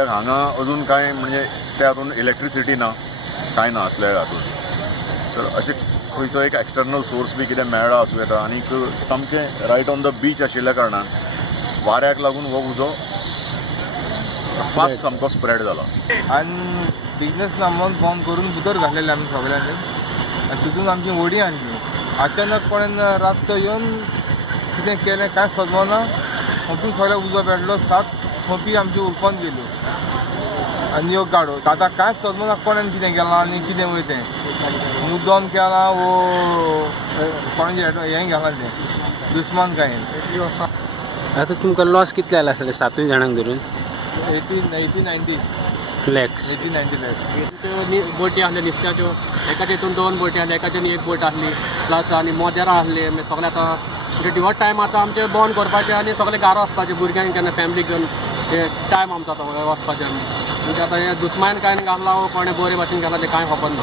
कित्याक हांगा अजून कांय म्हणजे त्या हातून इलेक्ट्रिसिटी ना कांय ना असल्या हातून तर अशें खंयचो एक एक्सटर्नल सोर्स बी कितें मेळ्ळा आसूं येता आनी सामकें रायट ऑन द बीच आशिल्ल्या कारणान वाऱ्याक लागून हो उजो फास्ट सामको स्प्रेड जाला आनी बिजनेस नांबून बंद करून भितर घातलेले आमी सगळ्यांनी आनी तितून आमची व्हडी हाडली अचानकपणान रातचो येवन कितें केलें कांय समजना थोपी सगळ्या उजो पेटलो 7 थोपी आमची उरपन गेल्यो आनी ह्यो गाडो आतां कांयच समजना कोणेन कितें केलां आनी कितें वयतें मुद्दोन केलां वो कोणाचें हें गेलां तें दुस्मान काय आता तुमकां लॉस कितले जाला आसले 7 जाणांक धरून 80-90 लॅक्स 80-90 लॅक्स बोटी आहले नुस्त्याच्यो एकाचे हितून 2 बोटी आहले एकाच्यान 1 बोट आहली प्लस आनी मोदेरां आहले सगळे आतां म्हणजे डिवॉट टायम आतां आमचे बंद करपाचें आनी सगळे गारो वचपाचें भुरग्यांक केन्ना फॅमिली घेवन ते टायम आमचो आतां वचपाचें म्हणजे आतां हे दुस्मान कांय घातला कोणें बरे भाशेन घाला तें कांय खबर ना.